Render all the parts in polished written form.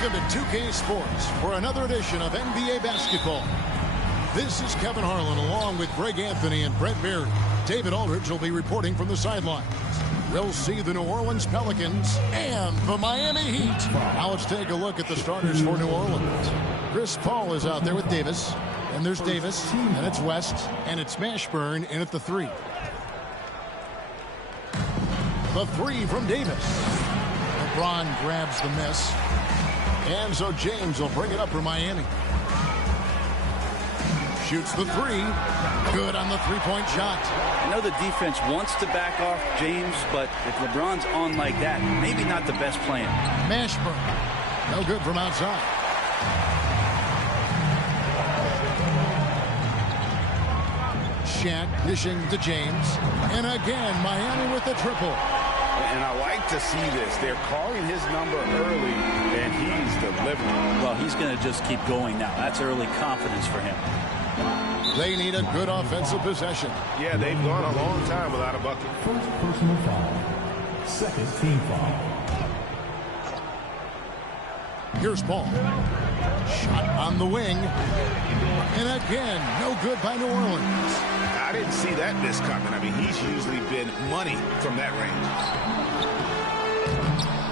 Welcome to 2K Sports for another edition of NBA basketball. This is Kevin Harlan along with Greg Anthony and Brett Berry. David Aldridge will be reporting from the sidelines. We'll see the New Orleans Pelicans and the Miami Heat. Now let's take a look at the starters for New Orleans. Chris Paul is out there with Davis. And there's Davis, and it's West, and it's Mashburn in at the 3. The 3 from Davis. LeBron grabs the miss. And so James will bring it up for Miami. Shoots the 3. Good on the three-point shot. I know the defense wants to back off James, but if LeBron's on like that, maybe not the best plan. Mashburn. No good from outside. Shaq dishing to James. And again, Miami with the triple. And I like to see this. They're calling his number early, and he's delivering. Well, he's going to just keep going now. That's early confidence for him. They need a good offensive possession. Yeah, they've gone a long time without a bucket. First personal foul. Second team foul. Here's Paul. Shot on the wing. And again, no good by New Orleans. I didn't see that miss coming. I mean, he's usually been money from that range.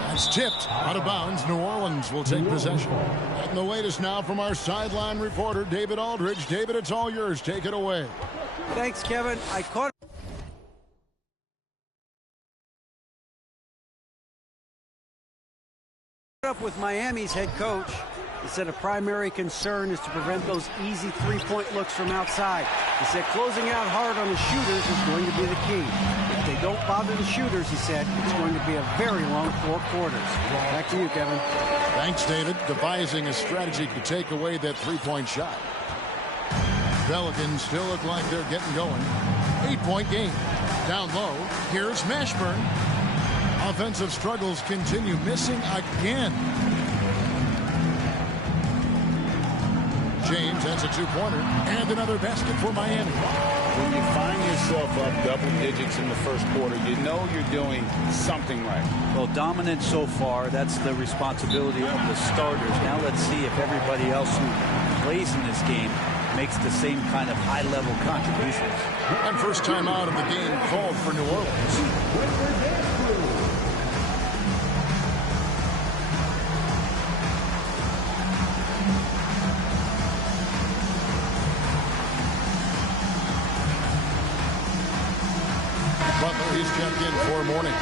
That's tipped out of bounds. New Orleans will take possession. And the latest now from our sideline reporter, David Aldridge. David, it's all yours. Take it away. Thanks, Kevin. I caught up with Miami's head coach. He said a primary concern is to prevent those easy three-point looks from outside. He said closing out hard on the shooters is going to be the key. If they don't bother the shooters, he said, it's going to be a very long 4 quarters. Back to you, Kevin. Thanks, David. Devising a strategy to take away that three-point shot. Pelicans still look like they're getting going. 8-point game. Down low, here's Mashburn. Offensive struggles continue, missing again. James has a 2-pointer and another basket for Miami. When you find yourself up double digits in the first quarter, you know you're doing something right. Well, dominant so far. That's the responsibility of the starters. Now let's see if everybody else who plays in this game makes the same kind of high-level contributions. And first time out of the game called for New Orleans. Butler, he's checked in for morning.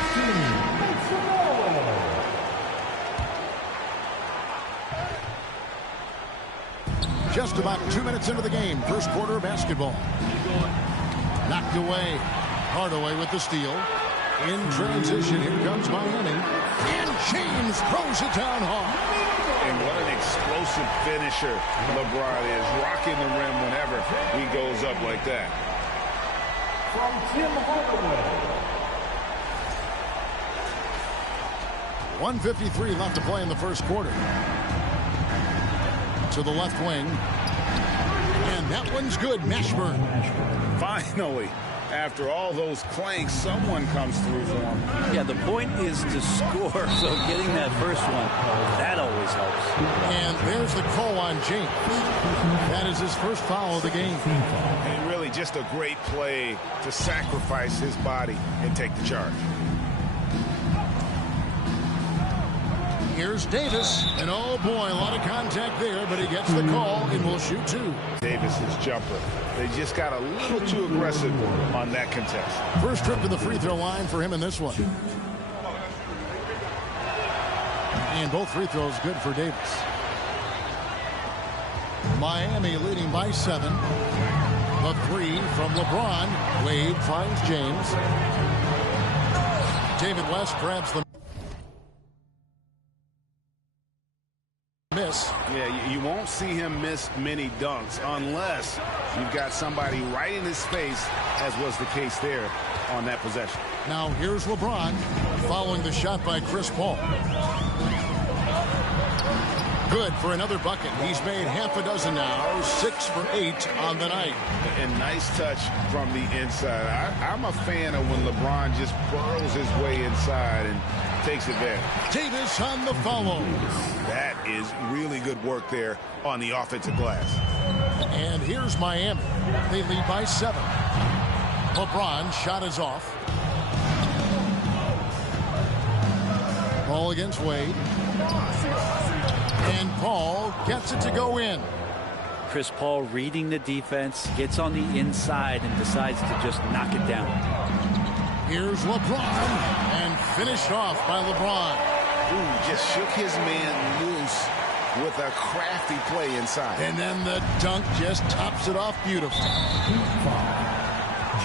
Just about 2 minutes into the game. First quarter of basketball. Knocked away. Hardaway with the steal. In transition, here comes Miami. And James throws it down hard. And what an explosive finisher LeBron is. Rocking the rim whenever he goes up like that. From Tim Hardaway. 1:53 left to play in the first quarter. To the left wing. And that one's good. Mashburn. Finally, after all those clanks, someone comes through for him. Yeah, the point is to score, so getting that first one, that always helps. And there's the call on James. That is his first foul of the game. And really just a great play to sacrifice his body and take the charge. Here's Davis. And oh boy, a lot of contact there, but he gets the call and will shoot 2. Davis's jumper. They just got a little too aggressive on that contest. First trip to the free throw line for him in this one. And both free throws good for Davis. Miami leading by 7. The 3 from LeBron. Wade finds James. David West grabs the miss. Yeah, you won't see him miss many dunks unless you've got somebody right in his face, as was the case there on that possession. Now here's LeBron following the shot by Chris Paul. Good for another bucket. He's made half a dozen now, 6 for 8 on the night. And nice touch from the inside. I'm a fan of when LeBron just burrows his way inside and takes advantage. Davis on the follow. That is really good work there on the offensive glass. And here's Miami. They lead by 7. LeBron shot is off. Ball against Wade. And Paul gets it to go in. Chris Paul reading the defense, gets on the inside and decides to just knock it down. Here's LeBron, and finished off by LeBron. Ooh, just shook his man loose with a crafty play inside. And then the dunk just tops it off beautifully.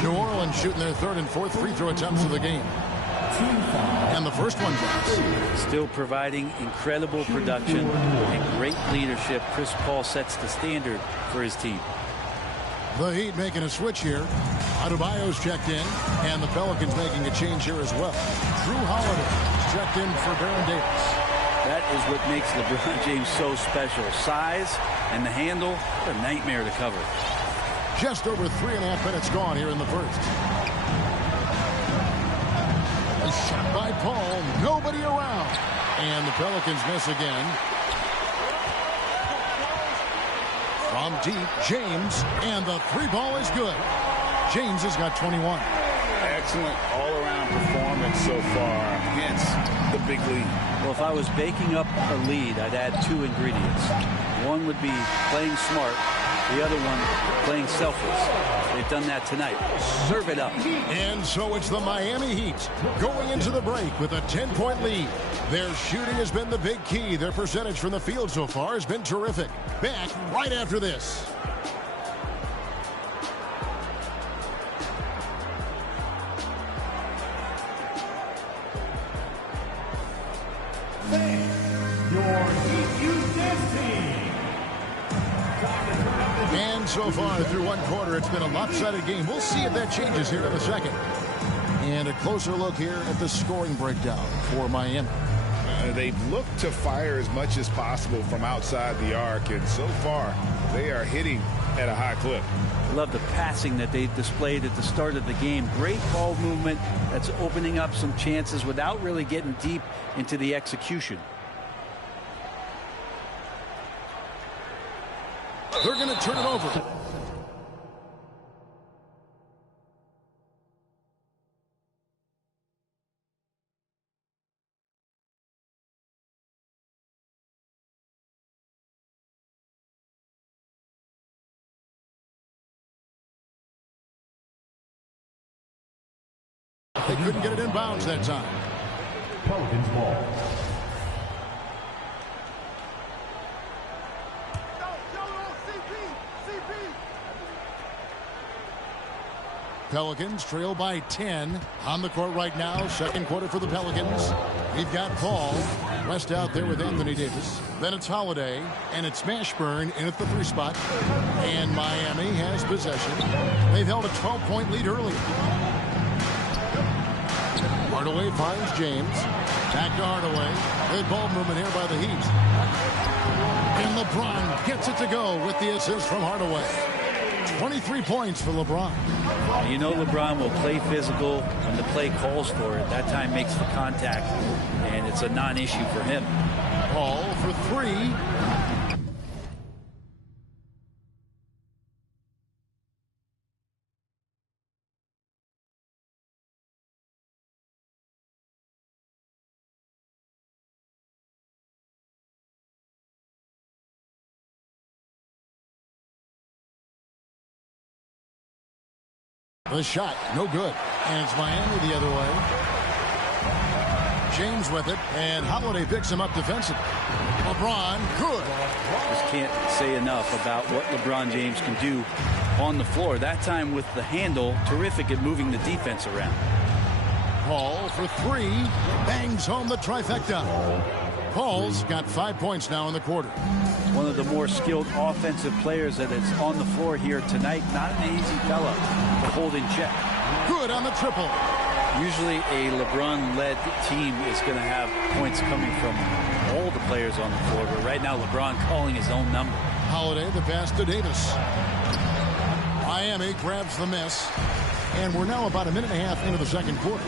New Orleans shooting their 3rd and 4th free throw attempts of the game. And the first one drops. Still providing incredible production and great leadership. Chris Paul sets the standard for his team. The Heat making a switch here. Adebayo's checked in, and the Pelicans making a change here as well. Drew Holiday checked in for Baron Davis. That is what makes LeBron James so special. Size and the handle, a nightmare to cover. Just over 3.5 minutes gone here in the first. A shot by Paul, nobody around. And the Pelicans miss again. From deep, James, and the 3-ball is good. James has got 21. Excellent all-around performance so far against the big lead. Well, if I was baking up a lead, I'd add 2 ingredients. One would be playing smart. The other one, playing selfless. They've done that tonight. Serve it up. And so it's the Miami Heat going into the break with a 10-point lead. Their shooting has been the big key. Their percentage from the field so far has been terrific. Back right after this. And so far through one quarter, it's been a lopsided game. We'll see if that changes here in the second. And a closer look here at the scoring breakdown for Miami. They've looked to fire as much as possible from outside the arc, and so far they are hitting at a high clip. Love the passing that they displayed at the start of the game. Great ball movement that's opening up some chances without really getting deep into the execution. They're going to turn it over. They couldn't get it in bounds that time. Pelicans ball. Pelicans trail by 10 on the court right now. Second quarter for the Pelicans. We've got Paul West out there with Anthony Davis. Then it's Holiday, and it's Mashburn in at the 3 spot. And Miami has possession. They've held a 12-point lead early. Hardaway finds James. Back to Hardaway. Good ball movement here by the Heat. And LeBron gets it to go with the assist from Hardaway. 23 points for LeBron. You know LeBron will play physical when the play calls for it. That time makes the contact, and it's a non-issue for him. Paul for 3. The shot, no good. And it's Miami the other way. James with it, and Holiday picks him up defensively. LeBron, good. Just can't say enough about what LeBron James can do on the floor. That time with the handle, terrific at moving the defense around. Paul for 3, bangs home the trifecta. Paul's got 5 points now in the quarter. One of the more skilled offensive players that is on the floor here tonight. Not an easy fella to hold in check. Good on the triple. Usually a LeBron-led team is going to have points coming from all the players on the floor, but right now LeBron calling his own number. Holiday, the pass to Davis. Miami grabs the miss, and we're now about a minute and a half into the second quarter.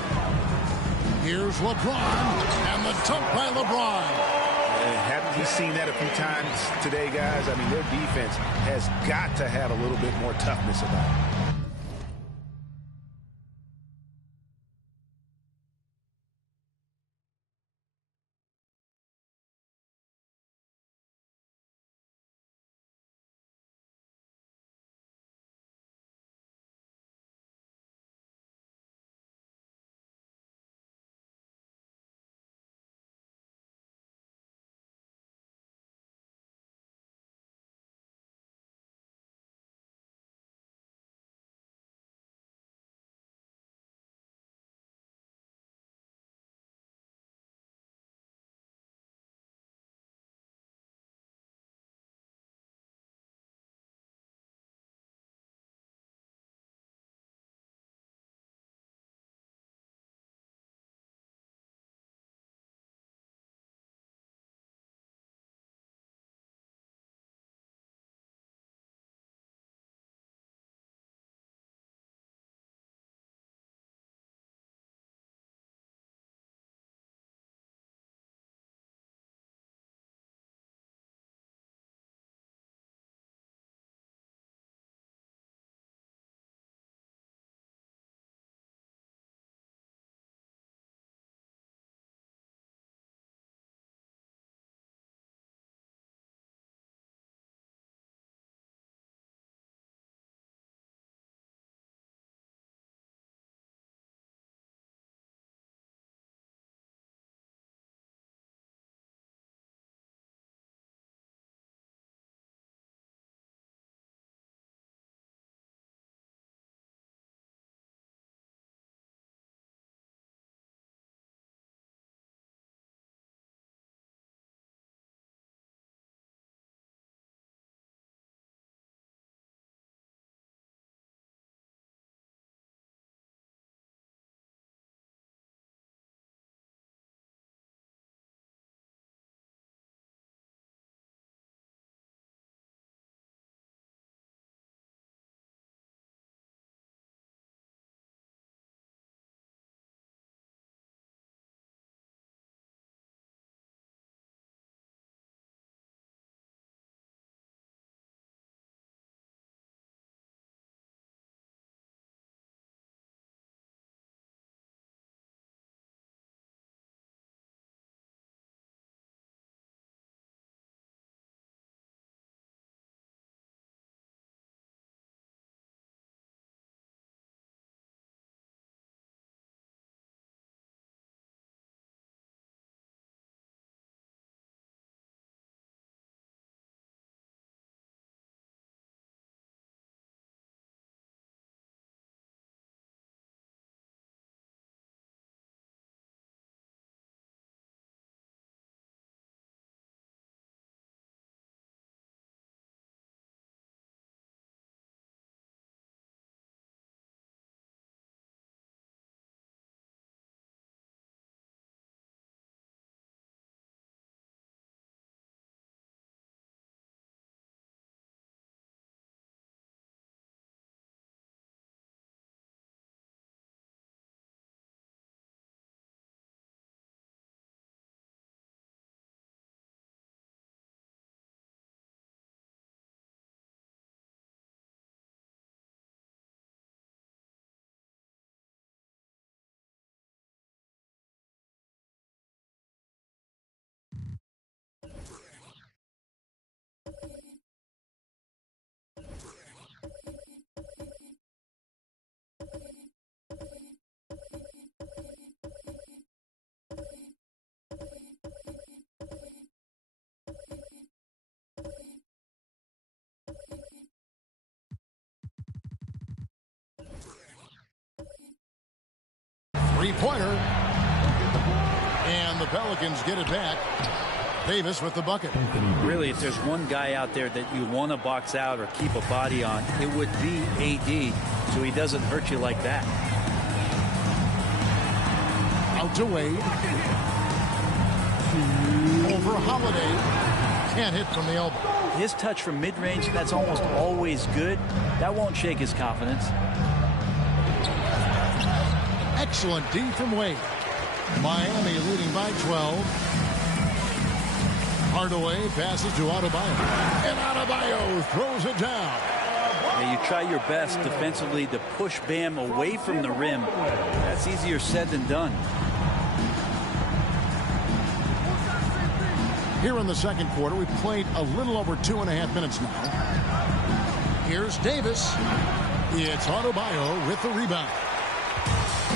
Here's LeBron, and the dunk by LeBron. Haven't we seen that a few times today, guys? I mean, their defense has got to have a little bit more toughness about it. Three-pointer. And the Pelicans get it back. Davis with the bucket. Really, if there's one guy out there that you want to box out or keep a body on, it would be AD, so he doesn't hurt you like that. Out to Wade. Over Holiday. Can't hit from the elbow. His touch from mid-range, that's almost always good. That won't shake his confidence. Excellent D from Wade. Miami leading by 12. Hardaway passes to Adebayo. And Adebayo throws it down. Yeah, you try your best defensively to push Bam away from the rim. That's easier said than done. Here in the second quarter, we've played a little over 2.5 minutes now. Here's Davis. It's Adebayo with the rebound.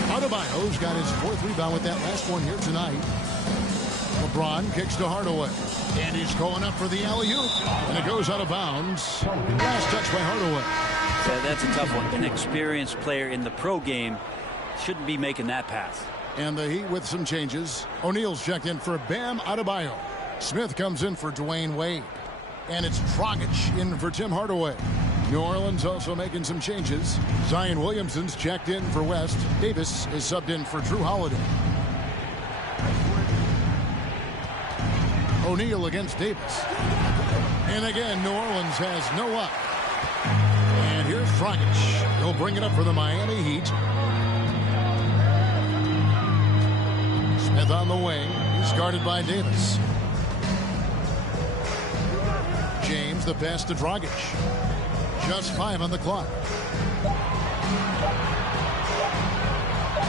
Adebayo's got his 4th rebound with that last one here tonight. LeBron kicks to Hardaway. And he's going up for the alley-oop. And it goes out of bounds. Last touch by Hardaway. Yeah, that's a tough one. An experienced player in the pro game shouldn't be making that pass. And the Heat with some changes. O'Neal's checked in for Bam Adebayo. Smith comes in for Dwayne Wade. And it's Dragic in for Tim Hardaway. New Orleans also making some changes. Zion Williamson's checked in for West. Davis is subbed in for Drew Holiday. O'Neal against Davis. And again, New Orleans has no up. And here's Dragic. He'll bring it up for the Miami Heat. Smith on the wing. He's guarded by Davis. James, the pass to Dragic. Just 5 on the clock.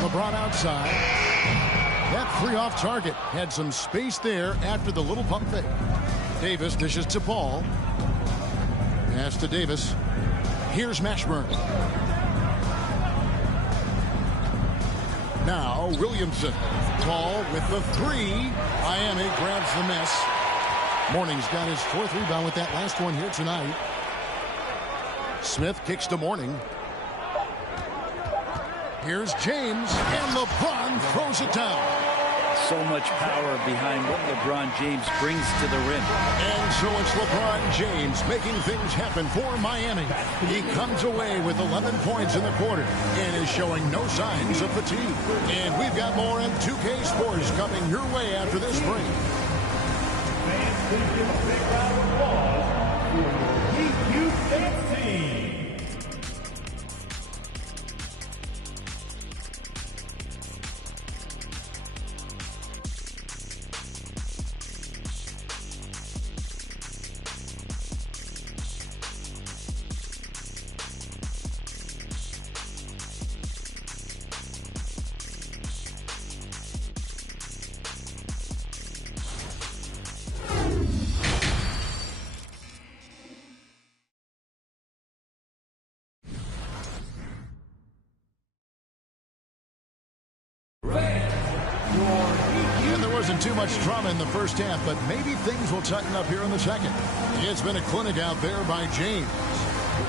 LeBron outside. That 3 off target had some space there after the little pump fake. Davis dishes to Paul. Pass to Davis. Here's Mashburn. Now Williamson. Paul with the 3. Miami grabs the miss. Mourning's got his 4th rebound with that last one here tonight. Smith kicks to Mourning. Here's James, and LeBron throws it down. So much power behind what LeBron James brings to the rim. And so it's LeBron James making things happen for Miami. He comes away with 11 points in the quarter and is showing no signs of fatigue. And we've got more in 2K Sports coming your way after this break. Fans, please give a big round of applause for your Heat team. And there wasn't too much drama in the first half, but maybe things will tighten up here in the second. It's been a clinic out there by James.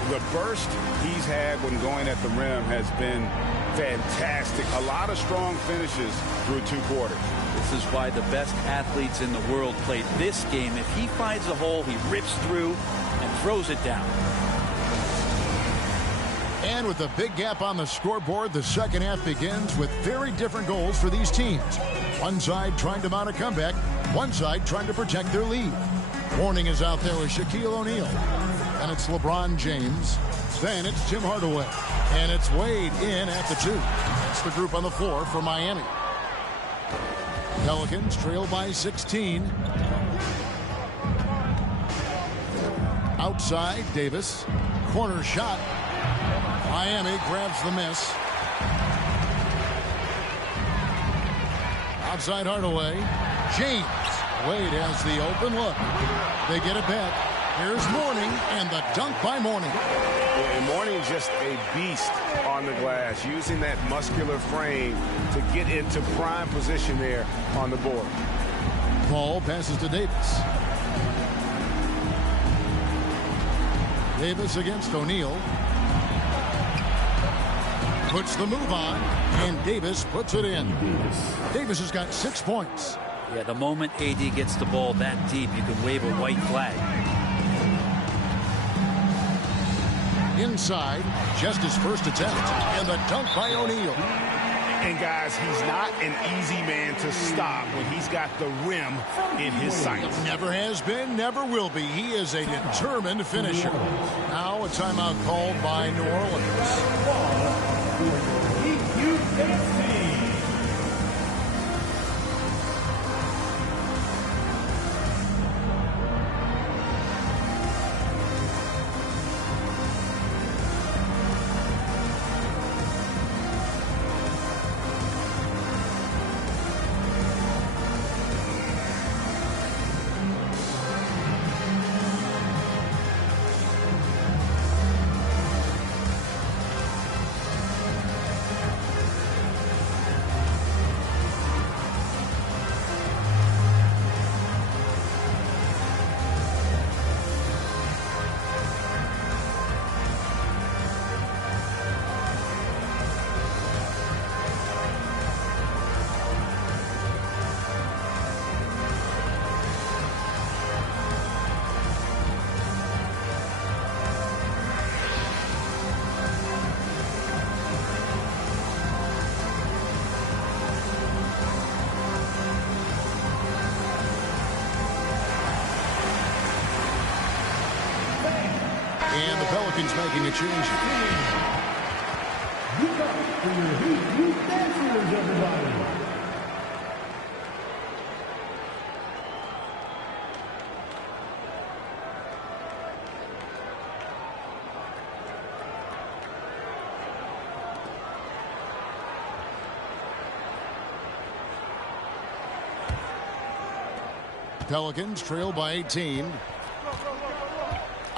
The burst he's had when going at the rim has been fantastic. A lot of strong finishes through 2 quarters. This is why the best athletes in the world play this game. If he finds a hole, he rips through and throws it down. And with a big gap on the scoreboard, the second half begins with very different goals for these teams. One side trying to mount a comeback, one side trying to protect their lead. Mourning is out there with Shaquille O'Neal. And it's LeBron James. Then it's Tim Hardaway. And it's Wade in at the 2. That's the group on the floor for Miami. Pelicans trail by 16. Outside, Davis. Corner shot. Miami grabs the miss. Outside Hardaway. James. Wade has the open look. They get it back. Here's Mourning, and the dunk by Mourning. And Mourning's just a beast on the glass, using that muscular frame to get into prime position there on the board. Paul passes to Davis. Davis against O'Neal. Puts the move on, and Davis puts it in. Davis has got 6 points. Yeah, the moment AD gets the ball that deep, you can wave a white flag. Inside, just his first attempt, and the dunk by O'Neal. And guys, he's not an easy man to stop when he's got the rim in his sights. Never has been, never will be. He is a determined finisher. Now a timeout called by New Orleans. Pelicans making a change. Look up for your Heat Youth Dancers, everybody. Pelicans trail by 18.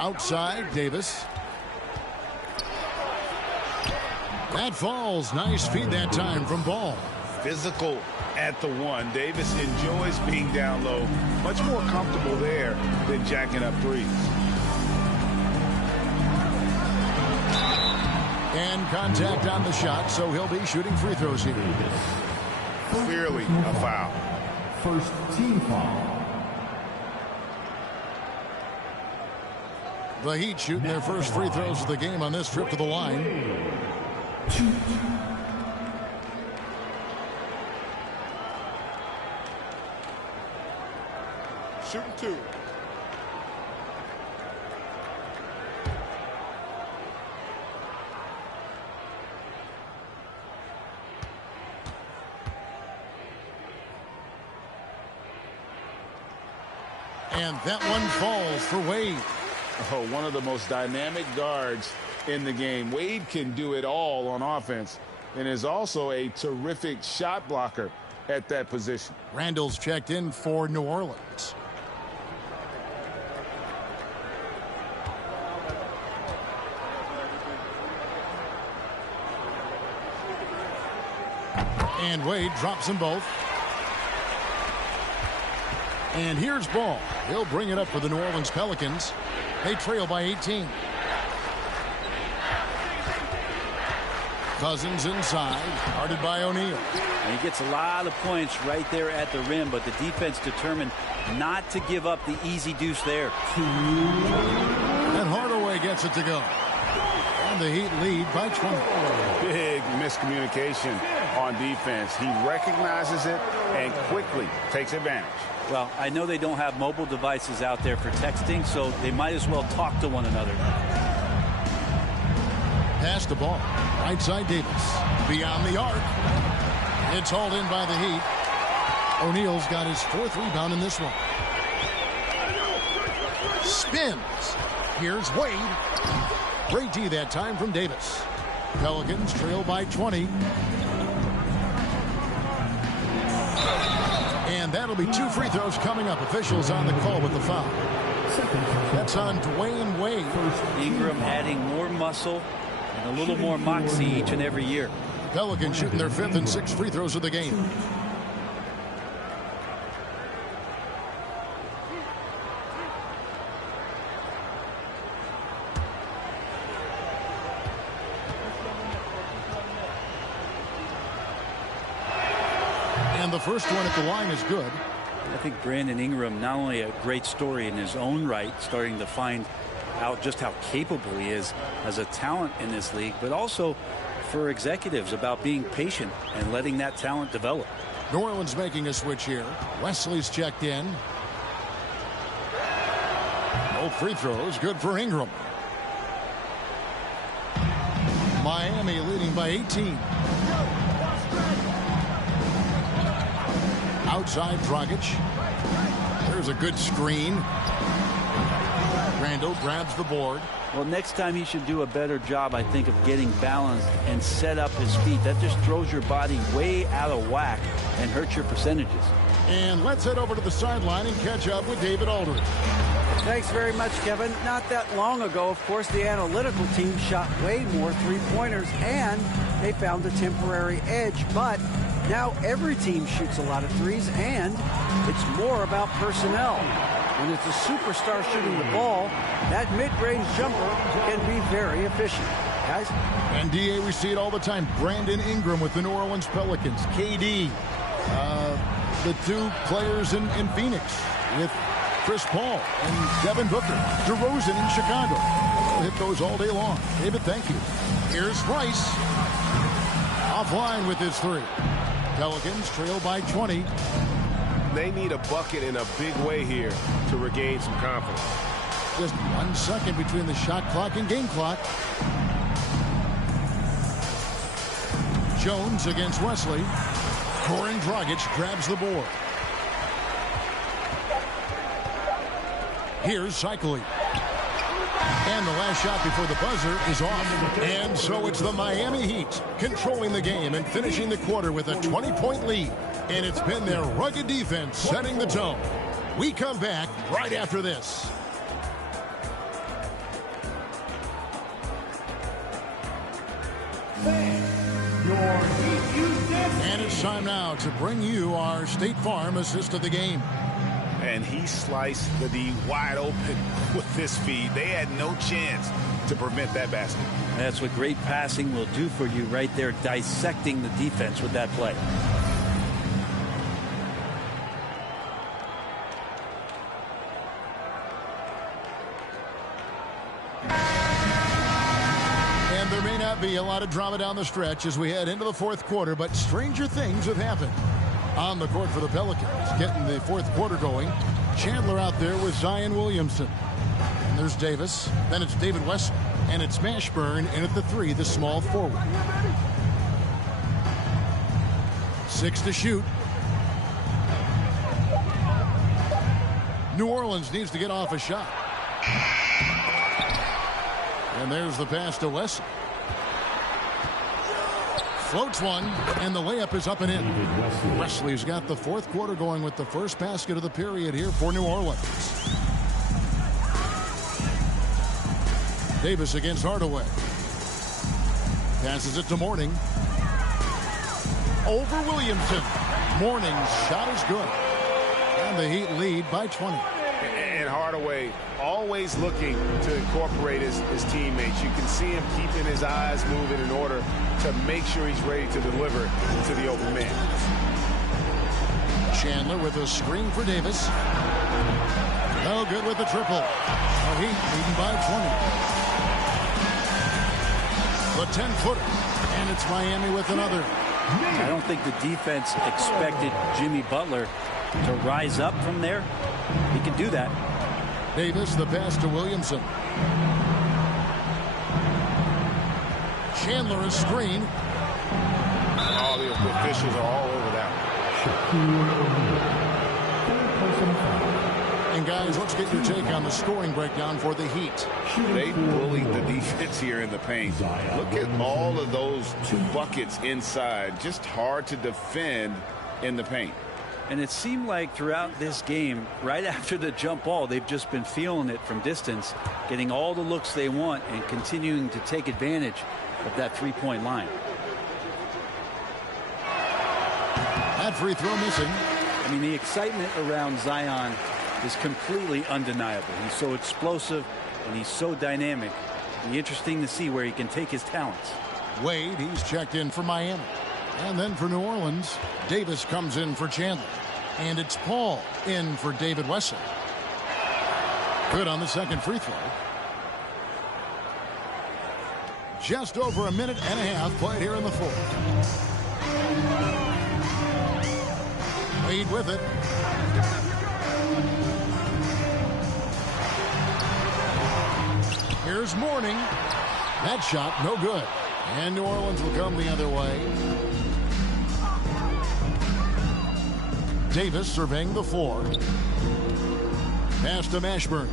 Outside, Davis. That falls. Nice feed that time from Ball. Physical at the one. Davis enjoys being down low. Much more comfortable there than jacking up threes. And contact on the shot, so he'll be shooting free throws here. Clearly a foul. First team foul. The Heat shooting their first free throws of the game on this trip to the line. Shooting two. And that one falls for Wade. Oh, one of the most dynamic guards in the game. Wade can do it all on offense and is also a terrific shot blocker at that position. Randall's checked in for New Orleans. And Wade drops them both. And here's Ball. He'll bring it up for the New Orleans Pelicans. They trail by 18. Cousins inside, guarded by O'Neal. And he gets a lot of points right there at the rim, but the defense determined not to give up the easy deuce there. And Hardaway gets it to go. And the Heat lead by 20. Big miscommunication on defense. He recognizes it and quickly takes advantage. Well, I know they don't have mobile devices out there for texting, so they might as well talk to one another. Pass the ball. Right side Davis. Beyond the arc. It's hauled in by the Heat. O'Neal's got his fourth rebound in this one. Spins. Here's Wade. Great D that time from Davis. Pelicans trail by 20. And that'll be two free throws coming up. Officials on the call with the foul. That's on Dwayne Wade. Ingram adding more muscle and a little more moxie each and every year. Pelicans shooting their fifth and sixth free throws of the game. And the first one at the line is good. I think Brandon Ingram, not only a great story in his own right, starting to find out just how capable he is as a talent in this league, but also for executives about being patient and letting that talent develop. New Orleans making a switch here. Wesley's checked in. No free throws. Good for Ingram. Miami leading by 18. Outside Dragic. There's a good screen. Randall grabs the board. Well, next time he should do a better job, I think, of getting balanced and set up his feet. That just throws your body way out of whack and hurts your percentages. And let's head over to the sideline and catch up with David Aldridge. Thanks very much, Kevin. Not that long ago, of course, the analytical team shot way more three-pointers, and they found a temporary edge. But now every team shoots a lot of threes, and it's more about personnel. When it's a superstar shooting the ball, that mid-range jumper can be very efficient. Guys? And DA, we see it all the time. Brandon Ingram with the New Orleans Pelicans. KD, the two players in Phoenix with Chris Paul and Devin Booker. DeRozan in Chicago. We'll hit those all day long. David, thank you. Here's Rice. Offline with his three. Pelicans trail by 20. They need a bucket in a big way here to regain some confidence. Just 1 second between the shot clock and game clock. Jones against Wesley. Goran Dragic grabs the board. Here's Cycling. And the last shot before the buzzer is off. And so it's the Miami Heat controlling the game and finishing the quarter with a 20-point lead. And it's been their rugged defense setting the tone. We come back right after this. And it's time now to bring you our State Farm assist of the game. And he sliced the D wide open with this feed. They had no chance to prevent that basket. That's what great passing will do for you right there, dissecting the defense with that play. And there may not be a lot of drama down the stretch as we head into the fourth quarter, but stranger things have happened. On the court for the Pelicans, getting the fourth quarter going. Chandler out there with Zion Williamson. And there's Davis. Then it's David West. And it's Mashburn in at the 3, the small forward. 6 to shoot. New Orleans needs to get off a shot. And there's the pass to West. Floats one, and the layup is up and in. Wesley's got the fourth quarter going with the first basket of the period here for New Orleans. Davis against Hardaway. Passes it to Mourning. Over Williamson. Mourning's shot is good. And the Heat lead by 20. And Hardaway always looking to incorporate his teammates. You can see him keeping his eyes moving in order to make sure he's ready to deliver to the open man. Chandler with a screen for Davis. No good with the triple. The Heat leading by 20. The 10-footer. And it's Miami with another. I don't think the defense expected Jimmy Butler to rise up from there. He can do that. Davis, the pass to Williamson. Chandler a screen. All the officials are all over that. And guys, let's get your take on the scoring breakdown for the Heat. They bullied the defense here in the paint. Look at all of those buckets inside. Just hard to defend in the paint. And it seemed like throughout this game, right after the jump ball, they've just been feeling it from distance, getting all the looks they want and continuing to take advantage of that three-point line. That free throw missing. I mean, the excitement around Zion is completely undeniable. He's so explosive and he's so dynamic. It'll be interesting to see where he can take his talents. Wade, he's checked in for Miami. And then for New Orleans, Davis comes in for Chandler. And it's Paul in for David Wesley. Good on the second free throw. Just over a minute and a half played here in the fourth. Wade with it. Here's Mourning. That shot no good. And New Orleans will come the other way. Davis surveying the floor. Pass to Mashburn.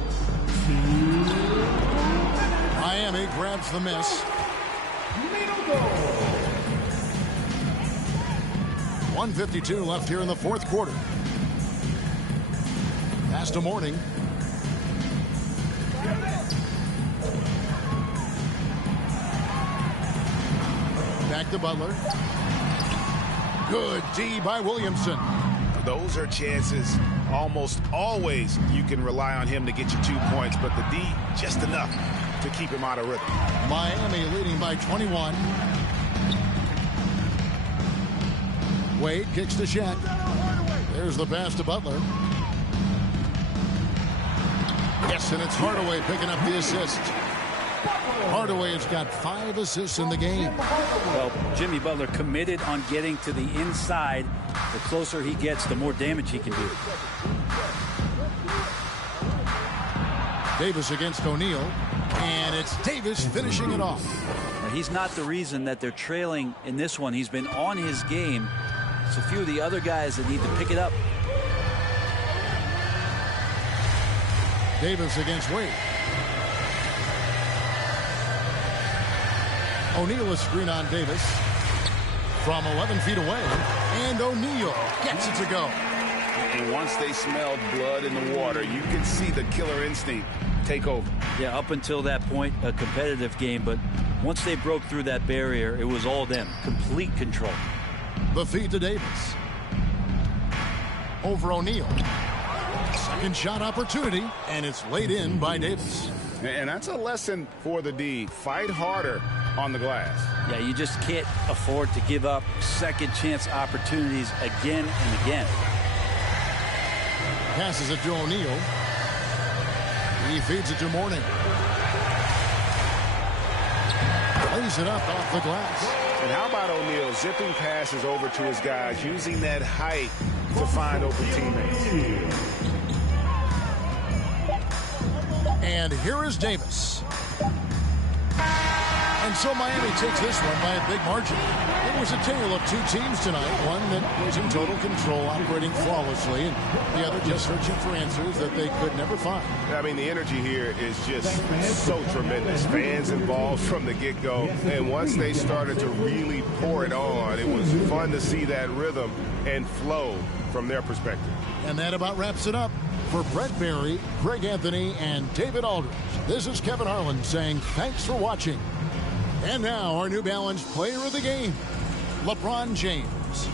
Miami grabs the miss. 1:52 left here in the fourth quarter. Pass to Mourning. Back to Butler. Good D by Williamson. Those are chances almost always you can rely on him to get you 2 points, but the D just enough to keep him out of rhythm. Miami leading by 21. Wade kicks to Shaq. There's the pass to Butler. Yes, and it's Hardaway picking up the assist. Hardaway has got 5 assists in the game. Well, Jimmy Butler committed on getting to the inside. The closer he gets, the more damage he can do. Davis against O'Neal, and it's Davis finishing it off. He's not the reason that they're trailing in this one. He's been on his game. It's a few of the other guys that need to pick it up. Davis against Wade. O'Neal is screen on Davis from 11 feet away, and O'Neal gets it to go. And once they smelled blood in the water, you can see the killer instinct take over. Yeah, up until that point, a competitive game, but once they broke through that barrier, it was all them. Complete control. The feed to Davis. Over O'Neal. Second shot opportunity, and it's laid in by Davis. And that's a lesson for the D. Fight harder on the glass. Yeah, you just can't afford to give up second chance opportunities again and again. Passes it to O'Neal. He feeds it to Mourning. Lays it up off the glass. And how about O'Neal zipping passes over to his guys, using that height to find open teammates. And here is Davis. And so Miami takes this one by a big margin. It was a tale of two teams tonight. One that was in total control, operating flawlessly, and the other just searching for answers that they could never find. I mean, the energy here is just so tremendous. Fans involved from the get-go. And once they started to really pour it on, it was fun to see that rhythm and flow from their perspective. And that about wraps it up. For Brett Barry, Greg Anthony, and David Aldridge, this is Kevin Harlan saying thanks for watching. And now our New Balance player of the game, LeBron James.